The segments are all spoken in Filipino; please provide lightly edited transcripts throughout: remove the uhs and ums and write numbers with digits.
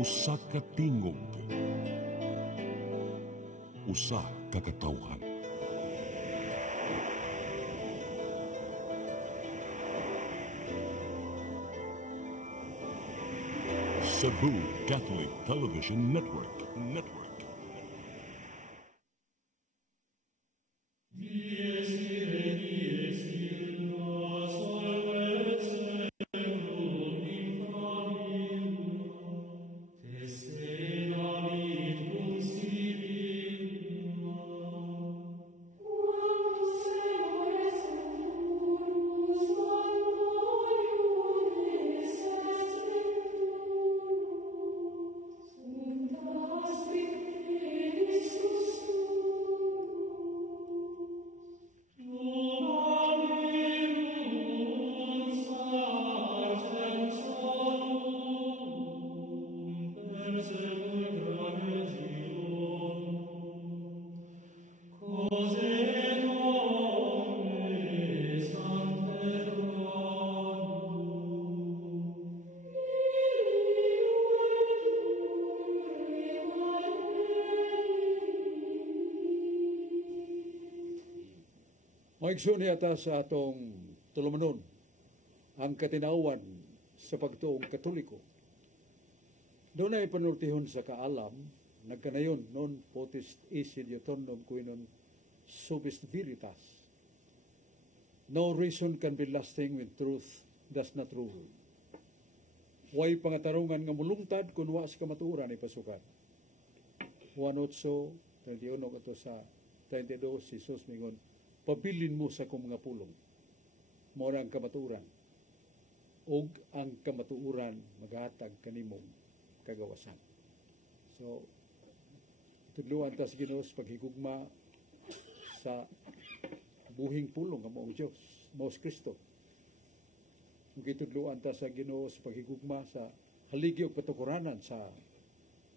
Usa ka tingog, usa ka katawhan. Cebu Catholic Television Network. Maigsoon yata sa atong tulumanon ang katinawan sa pagtuong Katoliko. Doon ay panultihon sa kaalam, nagkanayon non potest esse diuturnum qui non subist veritas. No reason can be lasting when truth does not rule. Way pangatarungan nga mulungtad kung wa sa kamatuoran ay pasukan. Juan 8:31 kato sa 32, si Jesus mingon, pabilin mo sa kong mga pulong. Mora ang kamatuuran. Og ang kamatuuran maghatag kanimong kagawasan. So, tudluan ta sa Ginoo sa paghigugma sa buhing pulong ng maong Diyos, maos Kristo. Kung kitudluan ta sa Ginoo sa paghigugma sa haligi o patukuranan sa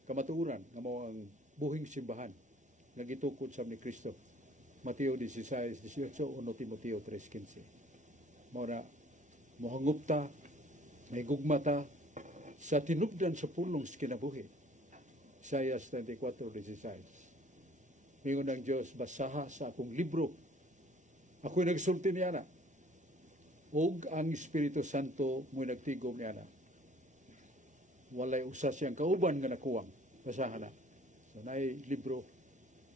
kamatuuran ng maong buhing simbahan nga gitukod sa ni Kristo. Mateo 16:18 o Timoteo 3:15. Mora mohangup ta, may gugma ta sa tinubdan sa pulong sa kinabuhi. Isaiah 34:16. Mingon ng Diyos, basaha sa akong libro. Ako'y nagsulti niya na. Og ang Espiritu Santo mo'y nagtigom niya na. Walay usa siyang kauban nga nakuwang. Basaha na. So, naay libro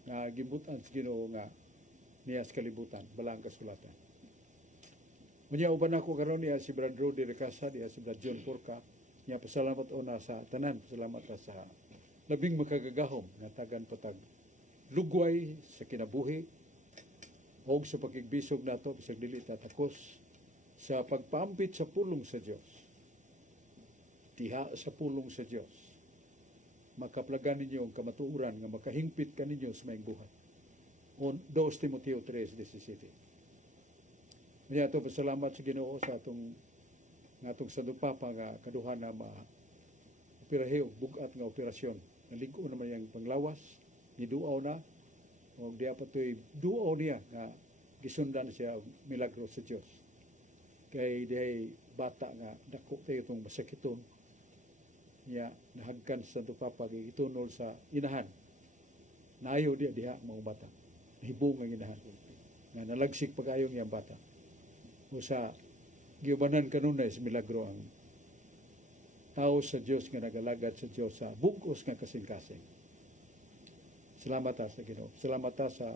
na gibutan sa Ginoo nga niya sa kalibutan, balang kasulatan. Munya uban ako karon niya si Brad Rudy Recasa, niya si Brad John Porca, niya pasalamat una sa tanan, pasalamat sa labing makagagahom nga tagan patag lugway sa kinabuhi o sa pakigbisog nato bisag dili tatakos sa pagpaampit sa pulong sa Dios. Tiha sa pulong sa Dios. Makaplagan ninyo ang kamatuuran nga makahingpit kaninyo sa maayong buhat. On 2 Timoteo 3:17. Kaya ito, pasalamat sa Ginoo sa atong Santo Papa nga kaduha na operahe o bugat nga operasyon. Naligo naman yung panglawas, niduaw na, o di apatoy duaw niya nga gisundan siya milagro sa Diyos. Kay dihay bata nga dako tayo itong masakiton niya nahagkan sa Santo Papa kay itunol sa inahan. Naayo diha mga bata. Hibong ang inahan. Nga nalagsik pag-ayong yung bata. O sa giubanan kanunay sa milagro ang tao sa Diyos nga nagalagad sa Diyos sa bugos nga kasing-kasing. Salamat ta sa Ginoo. Salamat ta sa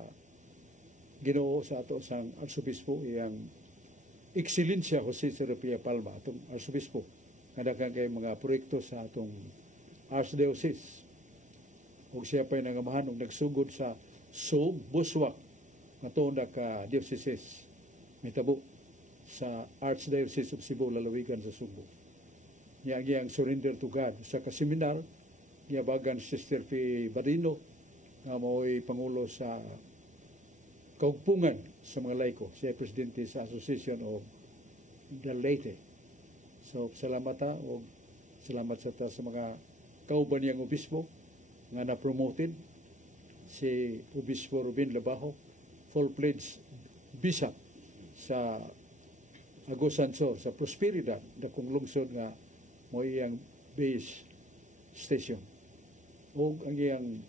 Ginoo sa ato sang Arsobispo iyang Excelencia Jose Serapia Palma, atong Arsobispo. Nga daghang kay mga proyekto sa atong Archdiocese. O siya pa'y nangamahan o nagsugod sa Sub Buswak nga tuon ka diocese mitabo sa Archdiocese of Cebu, lalawigan sa Subo. Niya ang surrender to God sa kaseminar niya bagan Sister P. Barino nga mao'y pangulo sa kaugpungan sa mga laiko. Siya presidente sa Association of the Leyte. So salamat ta o salamat sa mga kauban niyang obispo nga na-promoted si Obispo Rubin Labajo, full-pledged bishop sa Agosanso, sa Prosperidad, dakong lungsod nga mo iyang base station. O ang iyang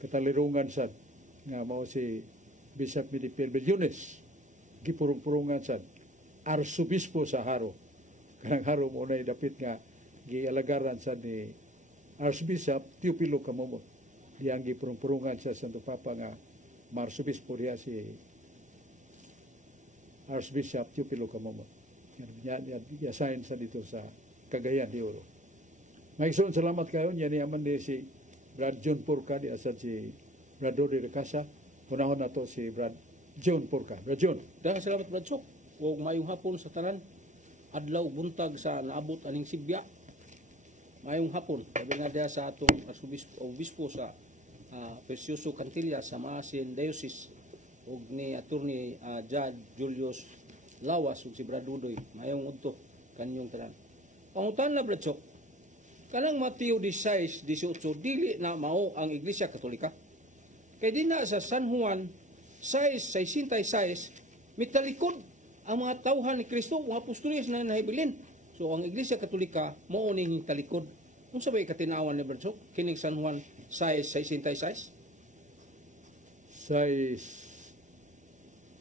katalirungan sad nga mao si Bishop Mediper Bellunes gipurong-purungan sad arsobispo sa Haro. Kanang Haro mo na dapit nga gialagaran sad ni Archbishop Teofilo Camomot. Diyang gipurong-purungan sa Santo Papa nga marsobispo diya si Archbishop Teofilo Camomot. Yasayin sa dito sa Cagayan de Oro. Ngayon, salamat kayo. Yan yaman din si Brad John Porca, di asad si Brad Dodi de Casa. Unahon na to si Brad John Porca. Brad John. Dahil salamat Brad Sok. O mayong hapon sa tanan. Adlaw buntag sa naabot aning Sibya. Mayong hapon. Sabi nga diya sa atong obispo sa Precioso Cantilla sa Maasin Diocese o ni Attorney Judge Julius Lawas ug si Brad Dudoy. Mayong udto kanyong tanan. Pangutan na Brad Sok. Kanang Mateo 16, 18, dili na mao ang Iglesia Katolika. Kay di na sa San Juan 6:66, mitalikod ang mga tauhan ni Kristo, mga apostoles na nahibilin. So ang Iglesia Katolika mao ning talikod. Unsa bay katinawan ni Brad Sok kining San Juan 6:66?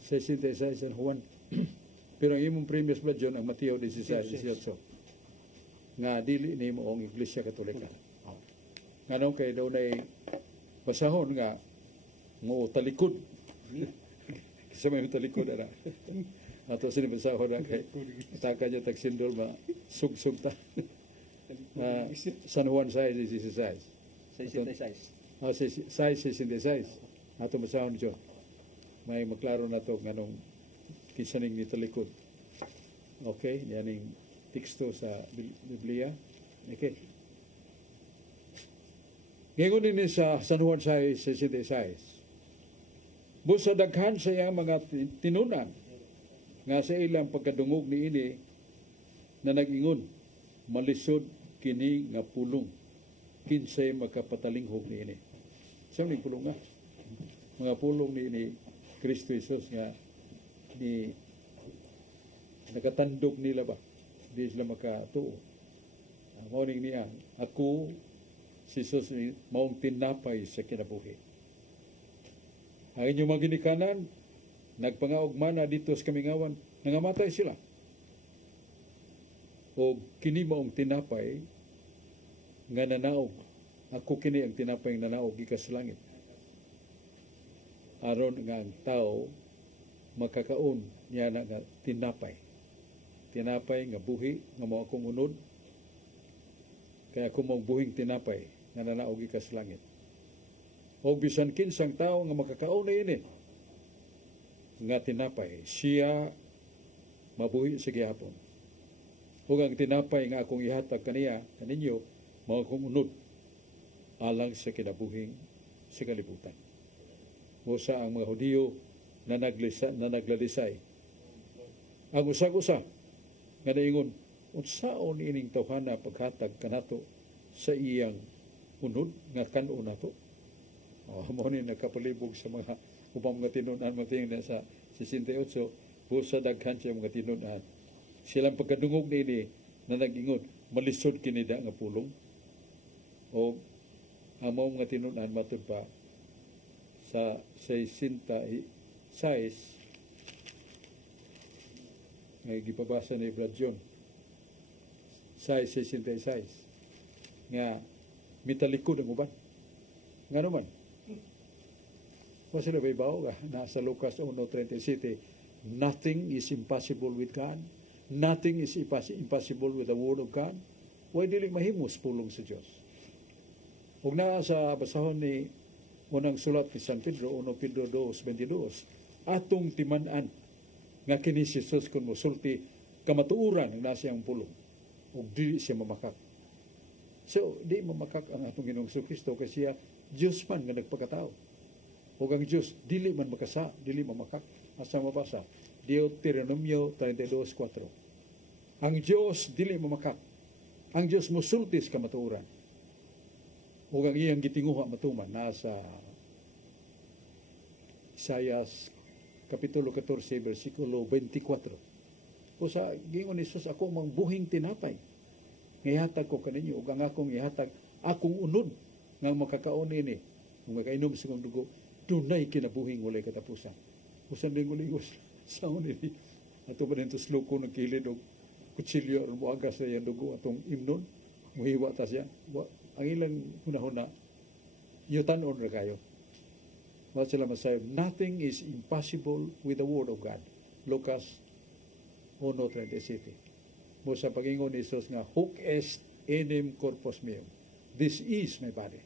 6:66 San Juan. Pero ang imong previous Brad John ang Mateo 16:18. Nga dili ni mo ang Iglesia Katolika. Nganong kay daw nay basahon nga mo talikod. Sa may talikod ara. Ato sini basahon na kay taka niya tagsindol ma sugsug ta. San Juan 6:16. 66. 6:66. Ato basahon John. May maklaro na to nganong kinsaning ni talikod. Okay, yaning teksto sa Biblia. Okay. Ngayon din sa San Juan 6:66. Busa daghan sa iyang mga tinunan nga sa ilang pagkadungog ni ini na nag-ingon malisod kini nga pulong kinsay makapatalinghog ni ini. Sa ning pulong nga mga pulong ni ini Kristo Jesus nga ni nakatandog nila ba? Di sila makatuo. Mauning niya, ako, si Jesus, maong tinapay sa kinabuhi. Ang inyong mga ginikanan, nagpangaugma na dito sa kamingawan, nangamatay sila. O kini maong tinapay, nga nanaog. Ako kini ang tinapay ng nanaog, ikas langit. Aron nga ang tao, makakaon niya na nga tinapay. Tinapay nga buhi nga mao akong unod kaya ako mong buhing tinapay nga nanaog ikas langit o bisan kinsang tao nga makakaon na ini nga tinapay siya mabuhi sa gihapon o ang tinapay nga akong ihatag kaniya kaninyo mao akong unod alang sa kinabuhing sa kalibutan o sa ang mga Hudiyo na naglalisay ang usag-usa nga naingon, unsaon ining tawhana paghatag kanato sa iyang unod nga kanon nato. Mao ni nakapalibog sa mga ubang mga tinunan matingin sa 68 busa daghan siya mga tinunan. Silang pagkadungog niini na nag-ingon, malisod kinida nga pulong. O amo mga tinunan matud pa sa 66 nga gipabasa ni Brad John 6:66 nga mitalikod ang uban nga naman sila ba ibaw ka nasa Lucas 1:37 nothing is impossible with God, nothing is impossible with the Word of God. Why dili mahimos pulong sa Dios? Ug naa sa basahon ni unang sulat ni San Pedro 1 Pedro 2:22 atong timan-an nga kini si Jesus kung musulti kamatuuran ang nasiyang pulong o di siya mamakak. So, di mamakak ang atong Ginoong Kristo kasi siya Diyos man nga nagpakatao. O ang Diyos, dili man makasa, dili mamakak. Asa mabasa? Deuteronomio 32:4. Ang Diyos, dili mamakak. Ang Diyos musulti sa kamatuuran. O ang iyang gitinguha matuman nasa Isaias Kapitulo 14, versikulo 24. O sa gingon ni Jesus, ako mang buhing tinapay nga ihatag ko kaninyo ug ang akong ihatag akong unod nga makakaon ini kung makainom sa kong dugo dunay kinabuhing walay katapusan. Usan linggo-linggo sa ini ato ba nito sluko nagkilid og kutsilyo aron moagas sa iyang dugo atong imnon muhiwa ta siya. Ang ilang hunahuna yutan-on ra kayo. Wa sila masayo, nothing is impossible with the word of God. Lucas 1:37. Mo sa pagingon ni Jesus nga, hoc est enim corpus meum. This is my body.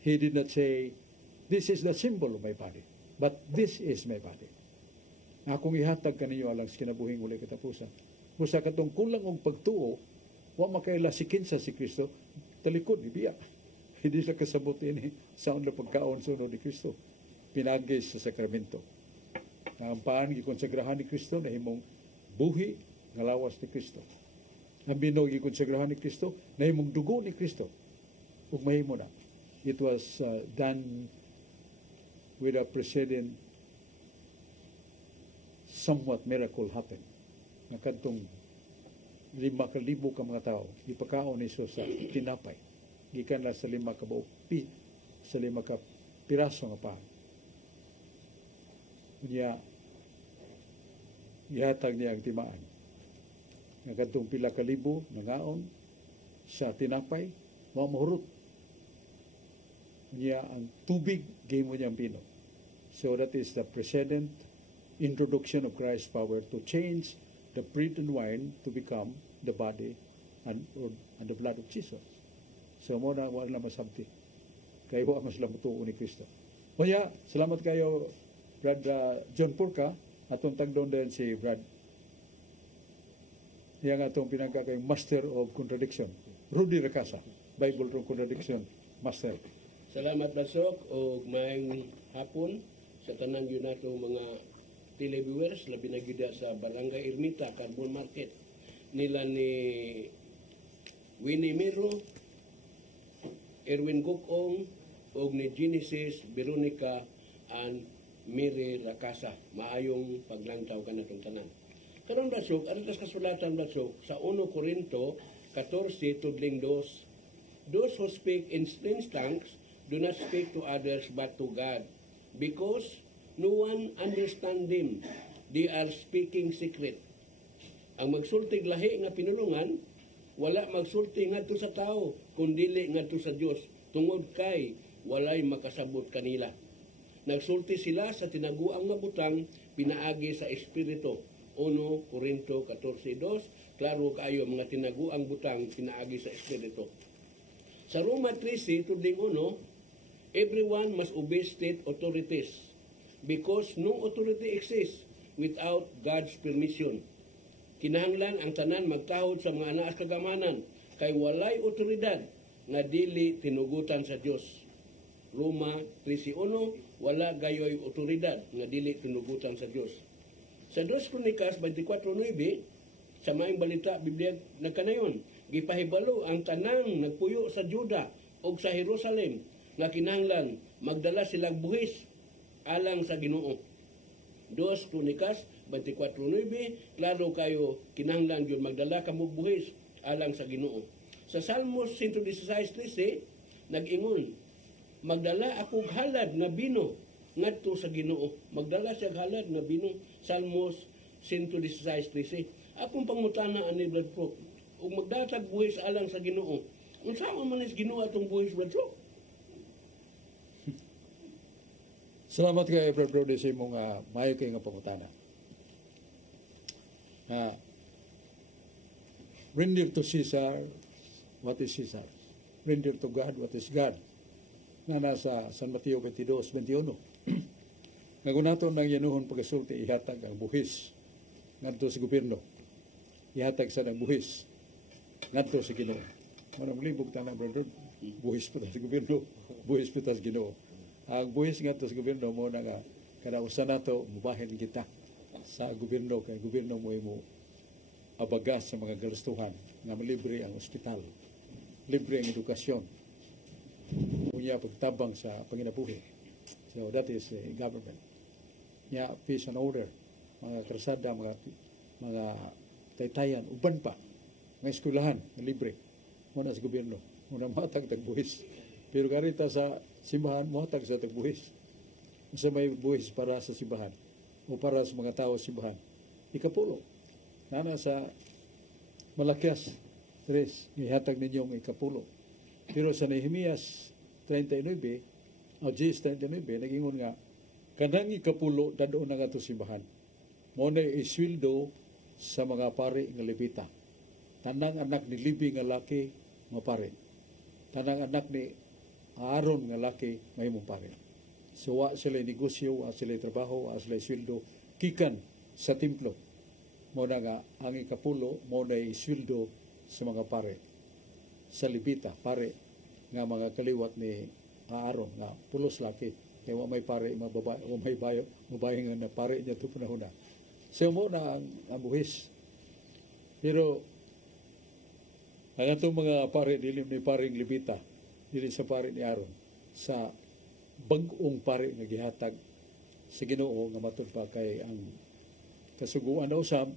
He did not say, this is the symbol of my body, but this is my body. Akong ihatag kaninyo alang sa kinabuhing walay katapusan. Mo sa katong kulang og pagtuo, wa makaila si kinsa si Kristo, talikod ni biya. Hindi siya kasabot ini sa unang pagkaon sunod ni Kristo. Pinagis sa sakramento. Ang paan gikonsagrahan ni Kristo na himong buhi nga lawas ni Kristo. Ang binog gikonsagrahan ni Kristo na himong dugo ni Kristo. Ug mahimo na. It was done with a precedent somewhat miracle happened. Nga kadtong 5,000 ka mga tao ipakaon ni Jesus sa tinapay. Gikan lang sa 5 ka buok sa 5 ka piraso nga paan. Unya ihatag niya ang timaan. Nga kadtong pila ka libo nangaon sa tinapay, wa mahurot. Unya ang tubig gimo niyang pino. So that is the precedent introduction of Christ's power to change the bread and wine to become the body and the blood of Jesus. So mo na wala masabti. Kaya wa mas lamutuo ni Kristo. Kaya salamat kayo Brad John Purka atong tagdon din si Brad. Yang atong pinagka kay Master of Contradiction. Rudy Racasa, Bible of Contradiction Master. Salamat Basok o maayong hapon sa tanang yun nato mga televiewers labi na gida sa Barangay Ermita, Carbon Market nila ni Winnie Miro, Erwin Gukong o ni Genesis Veronica and Mary Racasa. Maayong paglangtaw ka na itong tanan. Karon Basok, aritas kasulatan Basok sa 1 Corinto 14 tudling 2. Those who speak in strange tongues do not speak to others but to God, because no one understand them. They are speaking secret. Ang magsultig lahi nga pinulungan, wala magsulti ngadto sa tao, kundili ngadto sa Dios, tungod kay walay makasabot kanila. Nagsulti sila sa tinaguang mabutang, pinaagi sa Espiritu. 1 Corinto 14:2, klaro kaayo mga tinaguang butang, pinaagi sa Espiritu. Sa Roma 13, tudling 1, everyone must obey state authorities, because no authority exists without God's permission. Kinahanglan ang tanan magtahod sa mga anaas kagamanan, kay walay otoridad nga dili tinugutan sa Dios. Roma 13:1, wala gayoy otoridad nga dili tinugutan sa Dios. Sa 2 Kronikas 24:9, sa maayong balita Biblia nagkanayon, gipahibalo ang tanang nagpuyo sa Juda o sa Jerusalem nga kinahanglan magdala silang buhis alang sa Ginoo. 2 Kronikas 24:9, klaro kayo kinahanglan gyud magdala kamo buhis alang sa Ginoo. Sa Salmos 116:13 nag-ingon, magdala akog halad na bino ngadto sa Ginoo. Magdala siya halad na bino. Salmos 116:13. Akong pangutana ani Brad Pro, ug magdatag buhis alang sa Ginoo. Unsa man is Ginoo atong buhis Brad Pro? Salamat kay Brad Brody sa imong mayo kay nga pangutana. Render to Caesar what is Caesar. Render to God what is God. Na nasa San Mateo 22:21. Nagunaton ng yanuhon pagasulti ihatag ang buhis ngadto sa gobyerno. Ihatag sa ng buhis ngadto sa Ginoo. Manang libog tanang brother, buhis pa sa gobyerno, buhis pa sa Ginoo. Ang buhis ngadto sa gobyerno mo na nga kada usa nato mubahin kita sa gobyerno kay gobyerno mo imo abagas sa mga gastuhan nga libre ang ospital, libre ang edukasyon, unya pagtabang sa panginabuhi. So that is government. Nya peace and order, mga krasada, mga taytayan, uban pa mga eskwelahan nga libre muna sa gobyerno muna matag tagbuhis pero karita sa simbahan matag sa tagbuhis sa may buhis para sa simbahan o para sa mga tao sa simbahan ikapulo nana sa Malakias 3 ihatag ninyong ikapulo pero sa Nehemias 39 o 39 nagingon nga kanang ikapulo dadon na nga to simbahan mo na isweldo sa mga pari nga Levita. Tanang anak ni Levi nga laki nga pari. Tanang anak ni Aaron nga laki mahimong pari. So wa sila negosyo, wa sila trabaho, wa sila isweldo gikan sa templo. Mo na nga ang ikapulo mo na isweldo sa mga pari. Sa Levita, pari nga mga kaliwat ni Aaron nga pulos laki. Kaya wa may pari, mababae, wa may bayo, mabae nga na pari niya ito panahon na. So mo na ang buhis. Pero ang atong mga pare dilim ni paring Levita, dili sa pare ni Aaron, sa bag-ong pare nga gihatag sa Ginoo nga matud pa kay ang kasuguan na usab,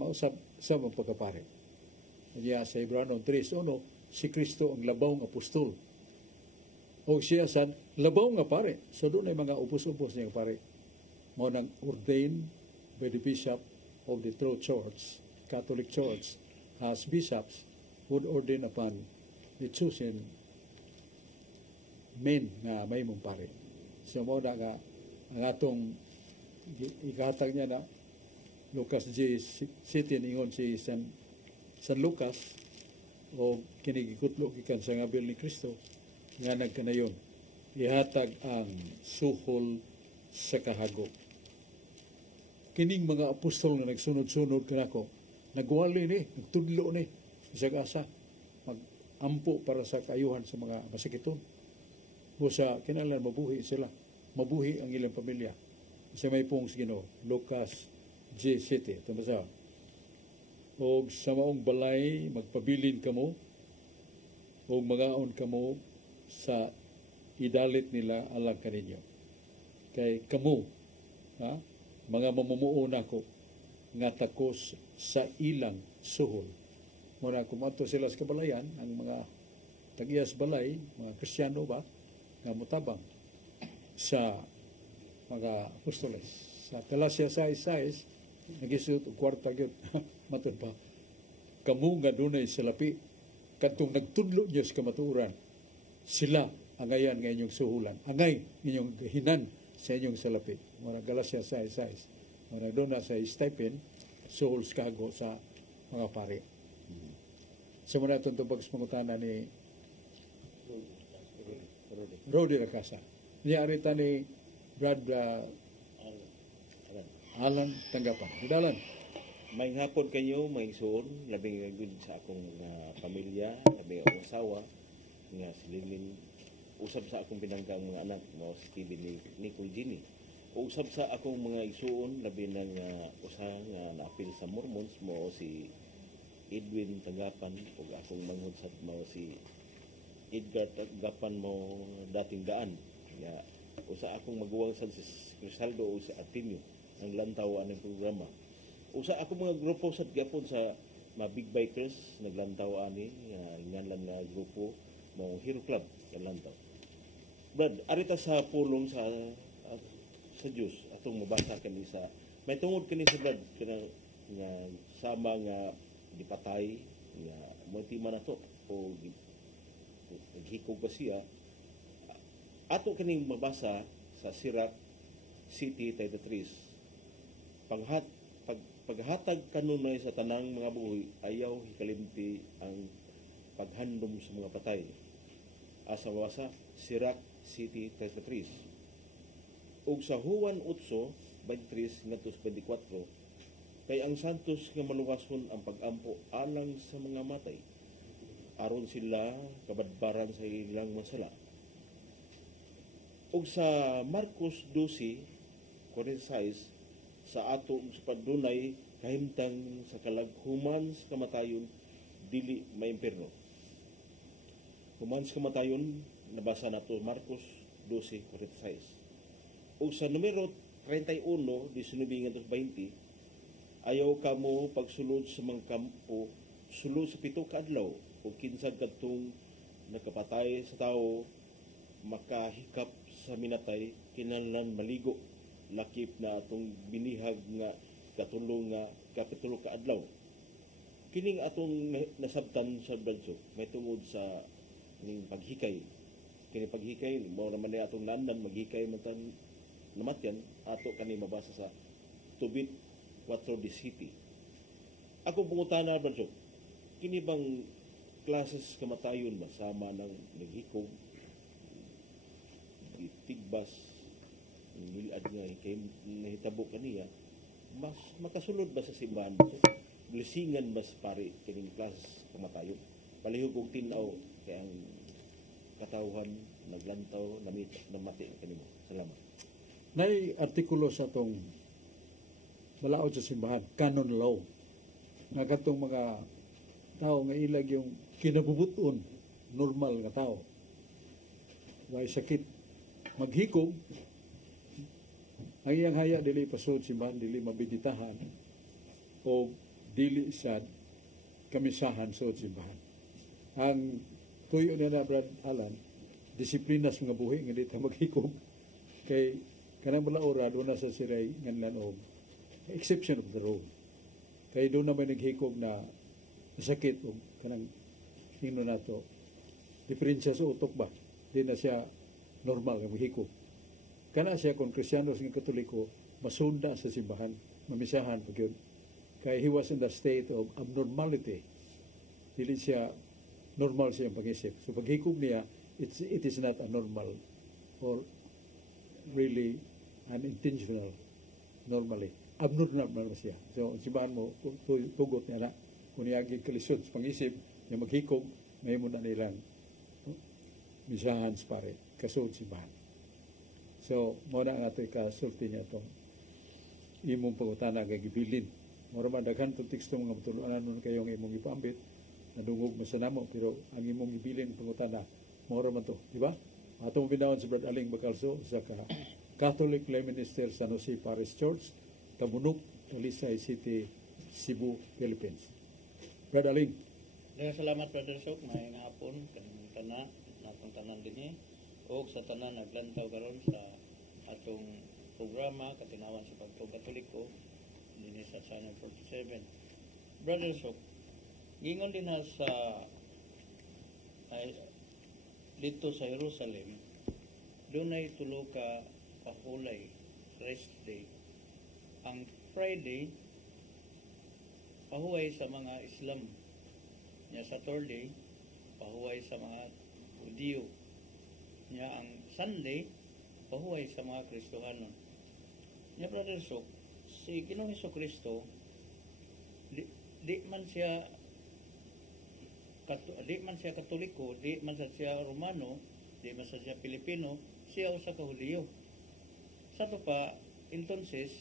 mausab sa mga pagkapare. Kaya sa Hebreo 3:1, si Kristo ang labaw nga apostol. O siya sa labaw nga pare. So doon ay mga upos-upos niya pare. Mo nang ordained by the bishop of the true church, Catholic Church, as bishops would ordain upon the chosen men na may mong pare. So mo na nga ang atong ikatag niya na Lucas G7 ingon si San Lucas o kinigikutlo gikan sa ngabil ni Kristo nga nagkanayon ihatag ang suhol sa kahagop. Kining mga apostol nga nagsunod-sunod kanako, nagwali ni, nagtudlo ni, isag asa, mag-ampo para sa kaayuhan sa mga masakiton. O sa kinahanglan mabuhi sila, mabuhi ang ilang pamilya. Sa may pong Ginoo, Lucas G7, ito basa. O sa maong balay, magpabilin kamo, o magaon kamo sa idalit nila alang kaninyo. Kay kamo, ha? Mga mamumuuna ko nga takos sa ilang suhol. Muna kumanto sila sa kabalayan, ang mga tag-iyas balay, mga Kristiyano ba, nga mutabang sa mga apostoles. Sa Galatia 6:6, nagisut og kwarta gyud matud pa. Kamu nga dunay salapi kadtong nagtudlo niyo sa kamatuoran. Sila angayan nga inyong suhulan. Angay inyong hinan sa inyong salapi. Muna Galatia 6:6. Muna doon na sa stipend, souls kago sa mga pari. So muna itong pagsmangutana ni Rodi Rakasa. Niya arita ni Brad Alan Tanggapan. Udalan. May hapon kayo, may suon, labing good sa akong pamilya, labing akong asawa, nga sililin usab sa akong pinanggang mga anak mo si Kevin ni Nicole Ginny o usab sa akong mga isuon labi ng usa nga naapil sa Mormons mo si Edwin Tanggapan o akong manghod sa mo si Edgar Tanggapan mo dating daan nga usa akong maguwang sa si Crisaldo o si Artemio ang lantaw anang programa usa akong mga grupo sa gyapon sa mga big bikers naglantaw ani nga ngalan nga grupo mo Hero Club lantaw. Brad, arita sa pulong sa Diyos atong mabasa kani sa may tungod kani sa Brad kana nga sama nga dipatay nga motima na to o naghikog pa siya ato kaning mabasa sa Sirach City 33 paghatag kanunay sa tanang mga buhi ayaw hikalimti ang paghandom sa mga patay asa mabasa Sirach City 33 ug sa Juan 8:23 ngadto 24 kay ang santos nga maluwason ang pag-ampo alang sa mga matay aron sila kabadbaran sa ilang masala ug sa Marcos 12:46 sa ato sa padunay kahimtang sa kalaghuman sa kamatayon dili maimperno human sa kamatayon nabasa nato Marcos 12:46 o sa numero 31 19-20 ayaw ka mo pagsulod sa mga kampo, sulod sa 7 ka adlaw o kinsag kadtong nakapatay sa tao makahikap sa minatay kinahanglan maligo lakip na atong binihag nga katulong nga kapitulo ka adlaw. Kining atong nasabtan sa Bradshaw may tungod sa ning paghikay. Kini paghikay mao naman ni atong nandan maghikay man tan namatyan ato kani mabasa sa Tubit 4 the City. Ako pangutana Bradshaw, kini bang klases kamatayon masama ng naghikog tigbas nilad nga kay nahitabo kaniya mas makasulod ba sa simbahan blessingan mas pare kining klases kamatayon palihog og tin-aw kay ang katawhan naglantaw namati kanimo. Salamat. Nay artikulo sa tong balaod sa simbahan, canon law. Nga katong mga tao nga ilag yung kinabubuton normal nga tao. Way sakit maghikog ang iyang haya dili pasod simbahan, dili mabiditahan o dili sad kamisahan sa simbahan. Ang tuyo niya na Brad Alan, disiplina sa mga buhi nga dito maghikog kay kanang balaura doon na sa siray nganlan og exception of the rule. Kay doon naman naghikog na sakit o kanang hino na to diferensya sa utok ba di na siya normal nga maghikog. Kana siya kung Kristiyano sa Katoliko masunda sa simbahan mamisahan pag yun kay he was in the state of abnormality dili siya normal siyang pag-isip. So paghikog niya, it is not a normal or really unintentional normally. Abnormal na siya. So simbahan mo, tugot niya na, kung niyagi kalisod sa pag-isip, niya maghikog, may mo na nilang misahan sa pare, kasod simbahan. So, muna nga ito ikasulti niya itong imong pangutana kay gibilin. Mura madaghan itong teksto mga matuluanan nun kayong imong ipaambit, nadungog mo sa namo, pero ang imong gibilin pangutana, mura man to, di ba? Atong binawon sa Brad Aling Bacalso sa Catholic Lay Minister San Jose Parish Church, Tabunok, Talisay City, Cebu, Philippines. Brad Aling. Salamat Brother Sok, may hapon kanang tanan natong tanan dinhi o sa tanan naglantaw karon sa atong programa katinawan sa pagtuo Katoliko dinhi sa Channel 47. Brother Sok, gingon din na sa dito sa Jerusalem, doon ay tulo ka pahulay rest day. Ang Friday pahuway sa mga Islam. Nya Saturday pahuway sa mga Hudiyo. Nya ang Sunday pahuway sa mga Kristohanon. Nya Brother Sok, si Ginoong Hesukristo di man siya Katoliko, di man siya Romano, di man siya Pilipino, siya usa ka Hudiyo. Sa to pa, entonces,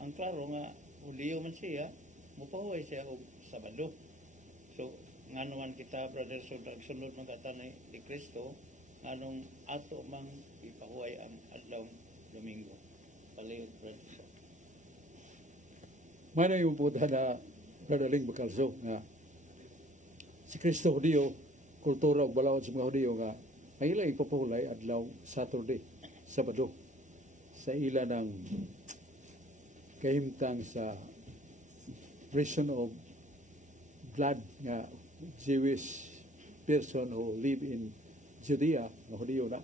ang klaro nga Hudiyo man siya, mupahuway siya og Sabado. So, nga naman kita, Brother, so nagsunod ng katanay ni Kristo, anong ato mang ipahuway ang adlaw Domingo. Palihog, Brother. So. Mana yung puta na Brad Aling Bacalso nga si Kristo Hudiyo, kultura o balawad sa mga Hudiyo nga ang ila ipapahulay adlaw Saturday, Sabado sa ila ng kahimtang sa prison of blood nga Jewish person who live in Judea, mga Hudiyo na.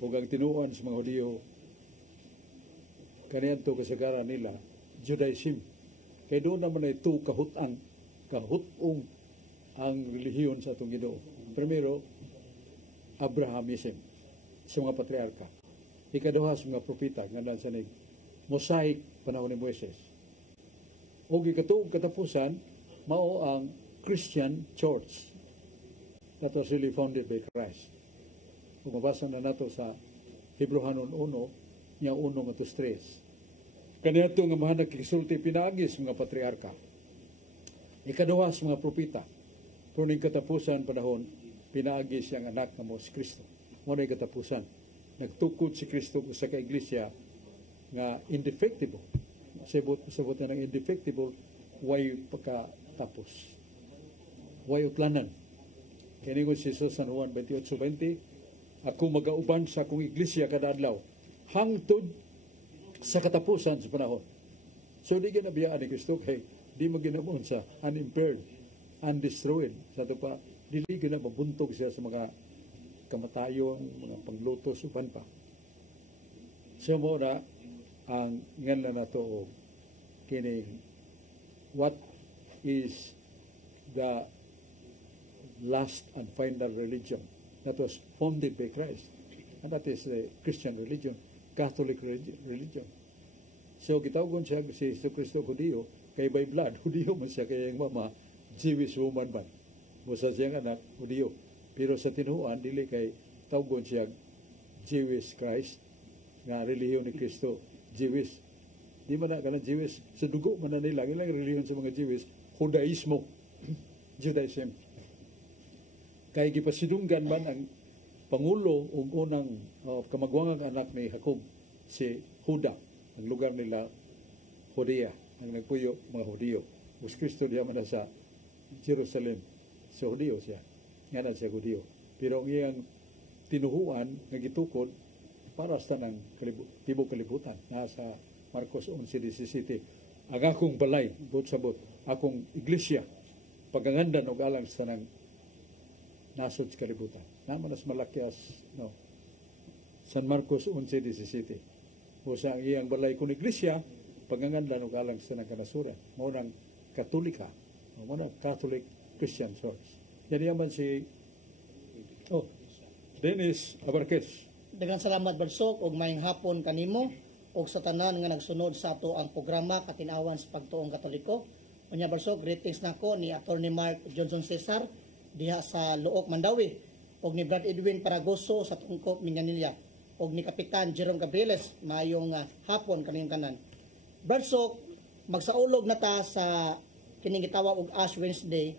O ang tinuan sa mga Hudiyo, kaniyan to kasagaran nila, Judaism. Kaya doon naman ay ito kahutong ang relihiyon sa itong Ginoo. Primero, Abrahamism sa mga patriarka. Ikaduha sa mga propita, nga lang sa Mosaic panahon ni Moises. O ikatuog katapusan, mao ang Christian Church that was really founded by Christ. Kung mabasa na nato sa Hebrehanon 1, niya 1 nga 3. Kaniya ito nga mahanag kisulti pinagis mga patriarka. Ikaduha sa mga propita. Kuning katapusan panahon, pinagis siyang anak nga mo si Kristo. Muna yung katapusan. Nagtukod si Kristo sa ka-iglesia nga indefectible, sabot na ng indefectible, way pagkatapos. Way utlanan. Kini ko si San Juan 28:20, ako magauban sa akong iglesia kada adlaw hangtod sa katapusan sa panahon. So di ginabiyaan ni Kristo kay di maginamon sa unimpaired, undestroyed. Sa ito pa, dili na mabuntog siya sa mga kamatayon, mga panglutos, uban pa. So mo na ang ngalan na to kining what is the last and final religion that was founded by Christ, and that is the Christian religion, Catholic religion. So gitawgon siya si Jesus Cristo Hudiyo kay by blood Hudiyo man siya kay ang mama Jewish woman man mo sa siyang anak Hudiyo, pero sa tinuan dili kay tawgon siya Jewish Christ nga relihiyon ni Kristo Jewish. Di man na kanang Jewish sa dugo man na nila ilang relihiyon sa mga Jewish Judaismo Judaism. Kay gipasidunggan man ang pangulo ug unang kamagwangang anak ni Jacob si Juda, ang lugar nila Judea, ang nagpuyo mga Hudiyo. Us Kristo diha man sa Jerusalem, sa Hudiyo siya, nga na siya Hudiyo. Pero ang iyang tinuhuan nga gitukod para sa tanang tibok kalibutan nasa Marcos 11:17. Ang akong balay, but sabot, akong iglesia, pagangandan og alang sa tanang nasod sa kalibutan. Naman as malaki as San Marcos 11:17. O sa iyang balay kong iglesia, pagangandan og alang sa tanang kanasuran. Mao nang Katolika, mao nang Catholic Christian Church. Yan yaman si Dennis Abarquez. Daghang salamat Barsok ug maayong hapon kanimo ug sa tanan nga nagsunod sa ato ang programa Katinawan sa Pagtuong Katoliko. Unya Barsok, greetings nako ni Attorney Mark Johnson Cesar diha sa Luok, Mandawi, ug ni Brad Edwin Paragoso sa Tungkop, Minganilla, ug ni Kapitan Jerome Gabrieles. Maayong hapon kaniyong tanan. Barsok, magsaulog na ta sa kining gitawag og Ash Wednesday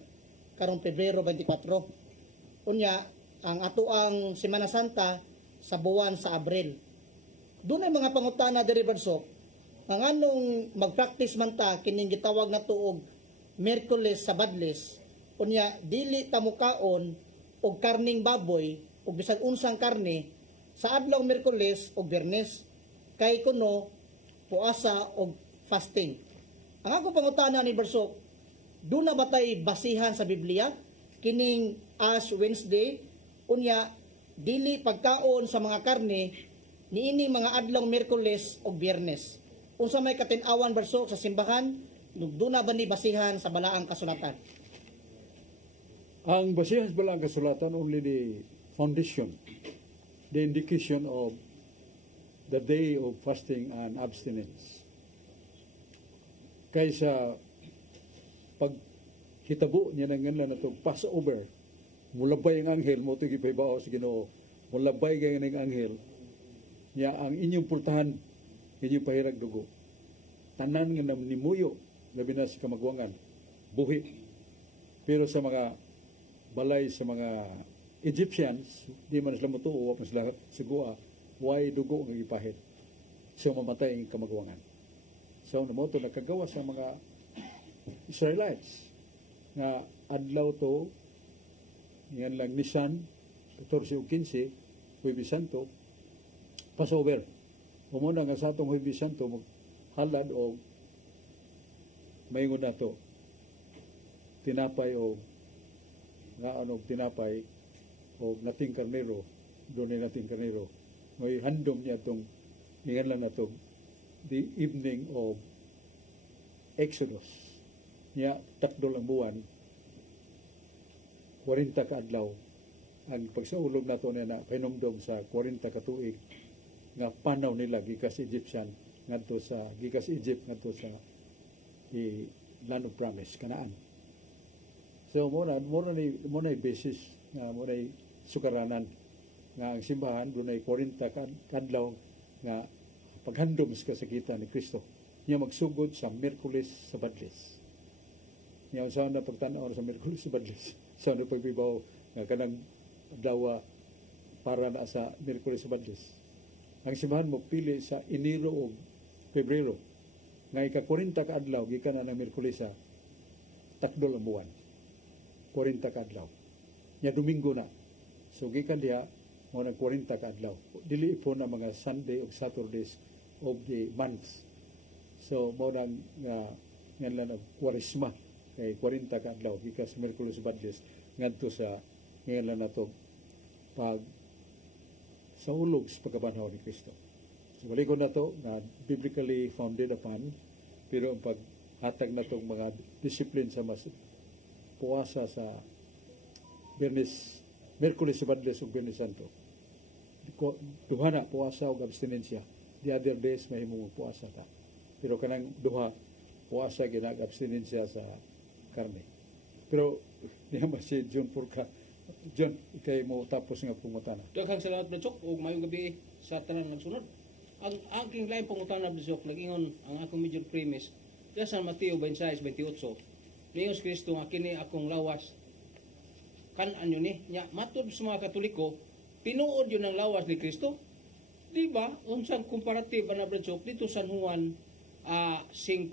karong Pebrero 24. Unya, ang ato ang Semana Santa sa buwan sa Abril. Doon ay mga pangutana diri Barsok, ang anong mag-practice man ta kining gitawag na tuog Miyerkules Sabadles, unya dili ta mukaon og karning baboy ug bisag unsang karne sa adlaw Miyerkules ug Biyernes kay kuno puasa og fasting. Ang ako pangutana ni Barsok, doon na ba tay basihan sa Biblia kining Ash Wednesday unya dili pagkaon sa mga karne niini mga adlaw Miyerkules ug Biyernes? Unsa may katin-awan Barsok sa simbahan doon na ba ni basihan sa balaang kasulatan? Ang basihan sa balaang kasulatan only the foundation, the indication of the day of fasting and abstinence. Kaysa paghitabo niya ng ngalan na itong Passover, mulabay ang anghel, mo ito gipaybaw sa Ginoo, mulabay kayo ng anghel, niya ang inyong pultahan, inyong pahirag dugo. Tanan nga nimuyo, labi na sa kamagwangan, buhi. Pero sa mga balay sa mga Egyptians, di man sila mutuo, man sila sigua, way dugo ng ipahid. So mamatay ang kamagwangan. So namoto nagkagawa sa mga Israelites nga adlaw to yan lang Nisan 14 o 15 Huwebes Santo Passover. Umuna nga sa atong Huwebes Santo maghalad o mayingon na to tinapay o nga anong tinapay o nating karnero, doon nating karnero. May handom niya itong ngayon lang na to the evening of Exodus. Niya takdol ang buwan 40 ka adlaw ang pagsaulog nato na pahinumdom sa 40 ka tuig nga panaw nila gikas Egyptian ngadto sa gikas Egypt ngadto sa land of promise Kanaan. So muna ni basis nga muna sukaranan nga ang simbahan dunay 40 ka adlaw nga paghandom sa kasakitan ni Kristo. Niya magsugod sa Miyerkules Sabadles. Niya sa na pagtan-aw sa Miyerkules Sabadles. Sa na pagbibaw nga kanang dawa para na sa Miyerkules Sabadles. Ang simbahan mo pili sa Enero o Pebrero nga ika-40 ka adlaw gikan na ng Miyerkules takdol ang buwan. 40 ka adlaw. Nya Domingo na. So gikan diha mo nag 40 ka adlaw. Dili po na mga Sunday ug Saturdays of the months. So mo nang nga lang Kwaresma kay 40 ka adlaw gikan sa Miyerkules Badles ngadto sa ngayon na to pag sa ulog sa pagkabanhaw ni Kristo. So balikon na to na biblically founded upon, pero ang paghatag na tong mga discipline sa mas puwasa sa Miyerkules Badles ug Biyernes Santo. Duha na puwasa ug abstinensya. The other days mahimong puwasa ta. Pero kanang duha puwasa ginag abstinensya sa karne. Pero niya si John Purka. John, ikay mo tapos nga pungutana. Daghang salamat Brad ug mayong gabi sa tanan nagsunod. Ang aking lain pangutana Brad nag-ingon ang akong major premise diya sa Mateo 26:28. Nios Kristo nga kini akong lawas. Kan-an yun nya matud sa mga Katoliko, tinuod yun ang lawas ni Kristo. Di ba? Unsang comparative na Brad dito San Juan 15.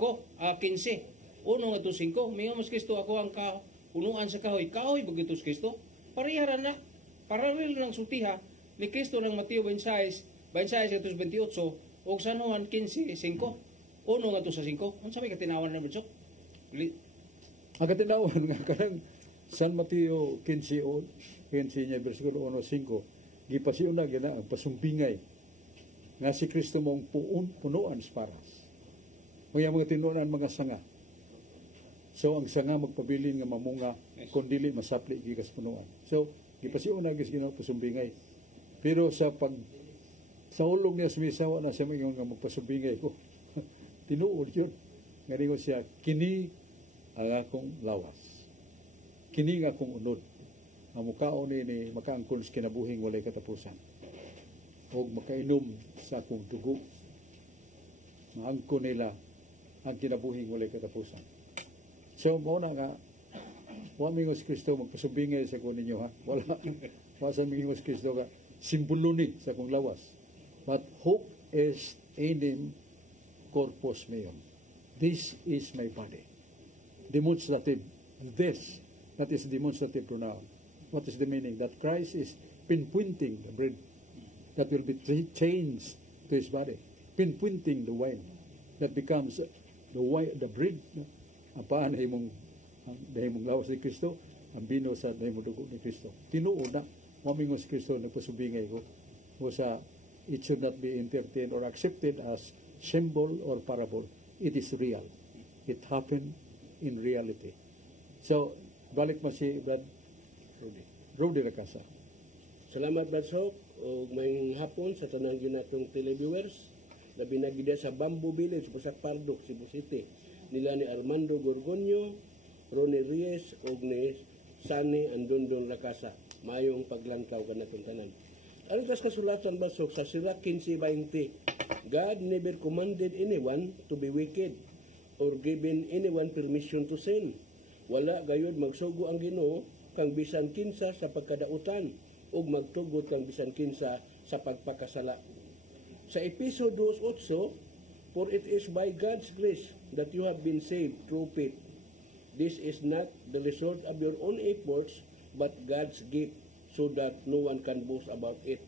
Uno nga to 5. Mingon mas Kristo ako ang unuan sa kahoy. Kahoy bagito sa Kristo. Parihara na. Paralel ng sultiha ni Kristo ng Mateo 26:28 o San Juan 15:5. Uno nga to sa 5. Ano sabi katinawan na Brad? Ang katinawan nga kanang San Mateo 15 niya versikulo 1:5 gipasiun na gina ang pasumpingay nga si Kristo mong punuan sa paras. Mga tinunan mga sanga. So ang sanga magpabilin nga mamunga kun dili masapli gikas punuan. So gipasiun na gis Ginoo pasumpingay. Pero sa ulong niya sumisawa na sa mga nga magpasumpingay ko. Tinuod yun. Nga siya, kini ang akong lawas. Kini nga akong unod. Ang mukhaon ni makaangkon sa kinabuhing walay katapusan. O makainom sa akong dugo. Maangkon nila ang kinabuhing walay katapusan. So, mo na nga, wala mingos Kristo magpasumbingay sa kong ninyo, ha? Wala sa mingos Kristo ka, simbolo ni sa kong lawas. But hope is enim corpus meum. This is my body. Demonstrative. This, that is demonstrative pronoun. What is the meaning? That Christ is pinpointing the bread that will be changed to his body. Pinpointing the wine that becomes the bread. Ang paan na himong lawas ni Kristo, ang bino sa himong dugo ni Kristo. Tinuod na, mamingos Kristo, nagpasubingay ko. O sa, it should not be entertained or accepted as symbol or parable. It is real. It happened in reality. So, balik mo si Brad Rudy Racasa. Salamat Brad Sok o may hapon sa tanang ginatong televiewers. Labi na gida sa Bamboo Village, Pasak Pardok, Cebu City. Nila ni Armando Gorgonio, Ronnie Reyes, o ni Sani Andondon Racasa. Mayong paglantaw ka na itong tanan. Ano tas kasulatan Brad Sok sa Sirach 15:20? God never commanded anyone to be wicked or given anyone permission to sin. Wala gayud magsugo ang Ginoo kang bisan kinsa sa pagkadautan ug magtugot kang bisan kinsa sa pagpakasala. Sa Episo 2:8, for it is by God's grace that you have been saved through faith. This is not the result of your own efforts, but God's gift, so that no one can boast about it.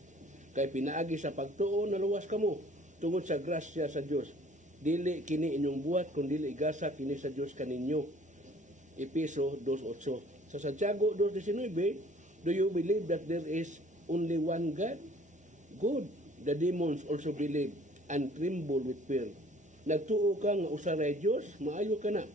Kay pinaagi sa pagtuo na luwas kamo tungod sa grasya sa Dios. Dili kini inyong buhat kun dili igasa kini sa Dios kaninyo. Episo 2:8. Sa Santiago 2:19, do you believe that there is only one God? Good. The demons also believe and tremble with fear. Nagtuo ka nga usaray Dios, maayo ka na.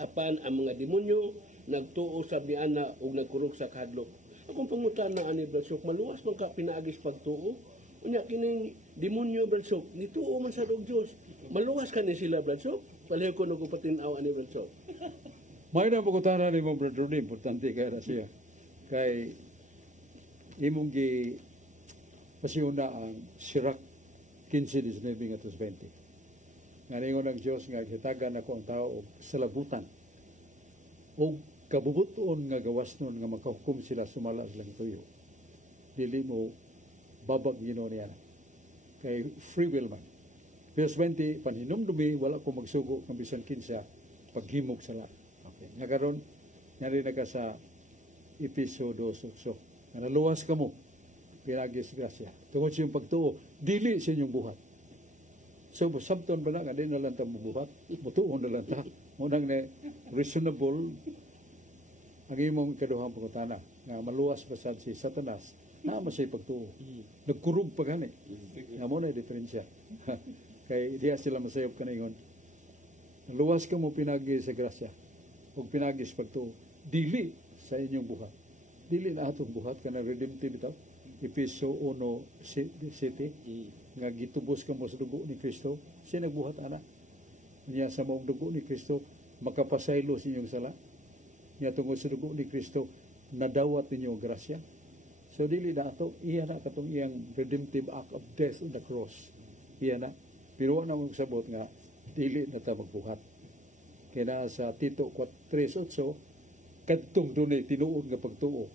Apan ang mga demonyo nagtuo sa niana ug nagkurog sa kahadlok. Akong pangutana ani Bradsok, maluwas man ka pinaagis pagtuo. Unya kining demonyo Bradsok, nituo man sa Dios. Maluwas ka ni sila Bradsok. Palayo ko nagupatinaw ani Bradsok. May na pagkutana ni mo Brad Rudy, importante kaya na siya. Kay imong gi pasiuna ang Sirach 15:19 at 20. Nganingon ng Diyos nga hitagan ako ang tao og salabutan o kabubuton nga gawas nun nga makahukom sila sumala silang tuyo. Dili mo babag Ginoo niya. Kay free will man. Verse 20, panhinumdumi, wala ko magsugo ng bisan kinsa, paghimog sala. Okay. Nga karon, nyari na ka sa episodo 8. Naluwas ka mo, pinagis grasya. Tungod sa iyong pagtuo, dili sa inyong buhat. So, sabton ba na, nga di na lang ta mabuhat, mutuon na lang ta. Munang na reasonable, ang imong kaduhang pangutana, nga maluwas ba sad si Satanas, na masay pagtuo. Nagkurog pa gani. Nga mo na diferensya. Kay diya sila masayop ka na ingon. Luwas ka mo pinagi sa grasya. O pinagi sa pagtuo. Dili sa inyong buhat. Dili na atong buhat ka na redemptive ito. Episo 1:7 nga gitubos ka mo sa dugo ni Kristo. Siya nagbuhat ana. Niya sa maong dugo ni Kristo makapasaylo sa inyong sala. Niya tungod sa dugo ni Kristo nadawat ninyo ang grasya. So dili na ato iya na katong iyang redemptive act of death on the cross. Iya na. Pero na mong sabot nga dili na ta magbuhat. Kaya na sa Tito 3:8 kadtong dunay tinuod nga pagtuo.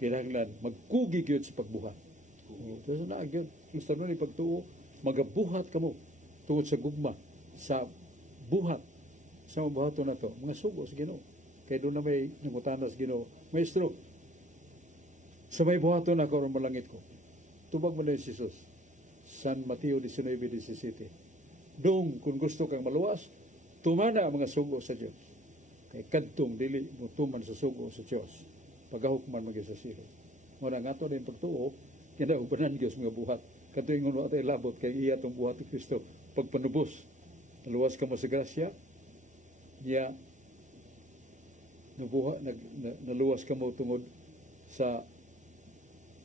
Kinahanglan magkugi gyud sa pagbuhat. So na gyud gusto nun pagtuo magabuhat kamo tungod sa gugma sa buhat sa buhaton nato mga sugo sa Ginoo. Kay doon na may nangutana sa Ginoo, Maestro, sa may buhaton ako ron malangit ko. Tubag mo na si Jesus. San Mateo 19:17. Dong kung gusto kang maluwas, tumana ang mga sugo sa Dios. Kay kadtong dili mo tuman sa sugo sa Dios. Pagahok man magi sa silo. Muna nga to din pagtuo, kinaubanan Dios mga buhat. Kadto ingon mo atay labot kay iya tong buhat ni Kristo pagpanubos. Naluwas ka mo sa grasya, niya naluwas ka mo tungod sa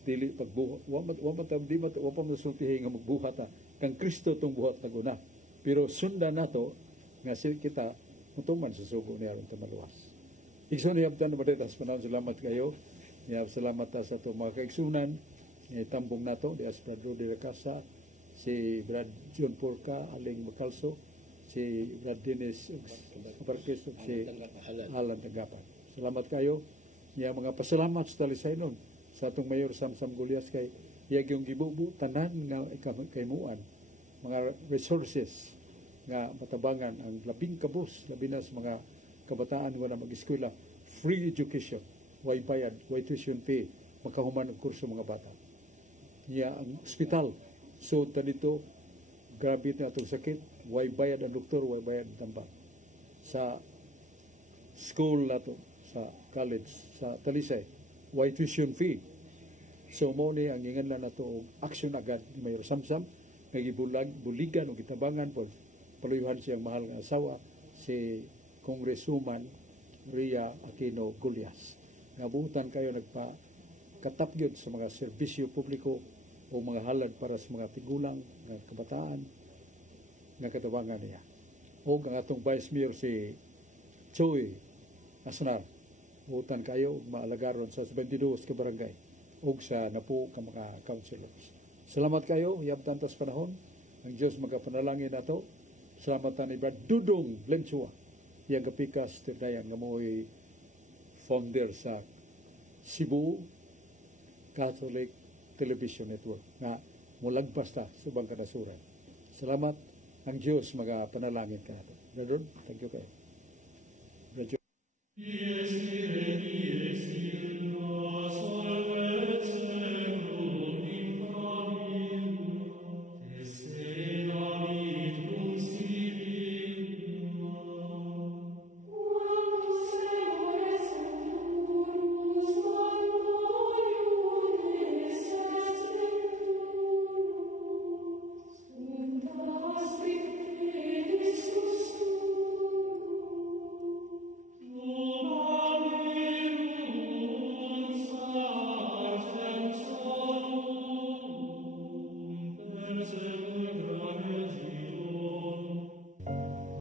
dili pagbuhat wa pa masultihi nga magbuhat kang Kristo tong buhat na guna pero sundan nato nga kita mutuman sa sugo niya aron ta maluwas. Igsoon niyabtan na badetas panahon salamat kayo. Niyab salamat ta sa to mga kaigsunan ni tambong nato di as Brad Rudy Racasa, si Brad John Porca, Aling Macalso, si Brad Dennis Parkes, si Alan Tagapan. Salamat kayo. Niya mga pasalamat sa talisaynon sa atong Mayor Samsam Gulyas kay iyag yung gibubu tanan nga kaymuan mga resources nga matabangan ang labing kabus labi na sa mga kabataan nga na mag-eskwela, free education, way bayad, way tuition fee, makahuman og kurso mga bata. Niya ang ospital so dito grabe na atong sakit, way bayad ang doktor, way bayad ang tambang. Sa school nato, sa college, sa Talisay, way tuition fee. So mo ni ang inganlan nato og action agad ni Mayor Samsam buligan og gitabangan po paluyuhan siyang mahal nga asawa si Congresswoman Ria Aquino Gulyas. Nabutan kayo nagpa-katapgyod sa mga serbisyo publiko o mga halad para sa mga tigulang nga kabataan nga katabangan niya. O ang atong Vice Mayor si Choi Asnar, butan kayo maalagaron sa 22 ka barangay o sa napo ka mga councilors. Salamat kayo, yabtan tas panahon. Ang Diyos magapanalangin nato. Salamat ni Brad Dudong Lenchua, yang kapikas terdayan nga mo'y founder sa Cebu Catholic Television Network nga mulagpas ta sa bang kanasuran. Salamat. Ang Diyos magapanalangin ka nato. Brother, thank you kayo. Brother.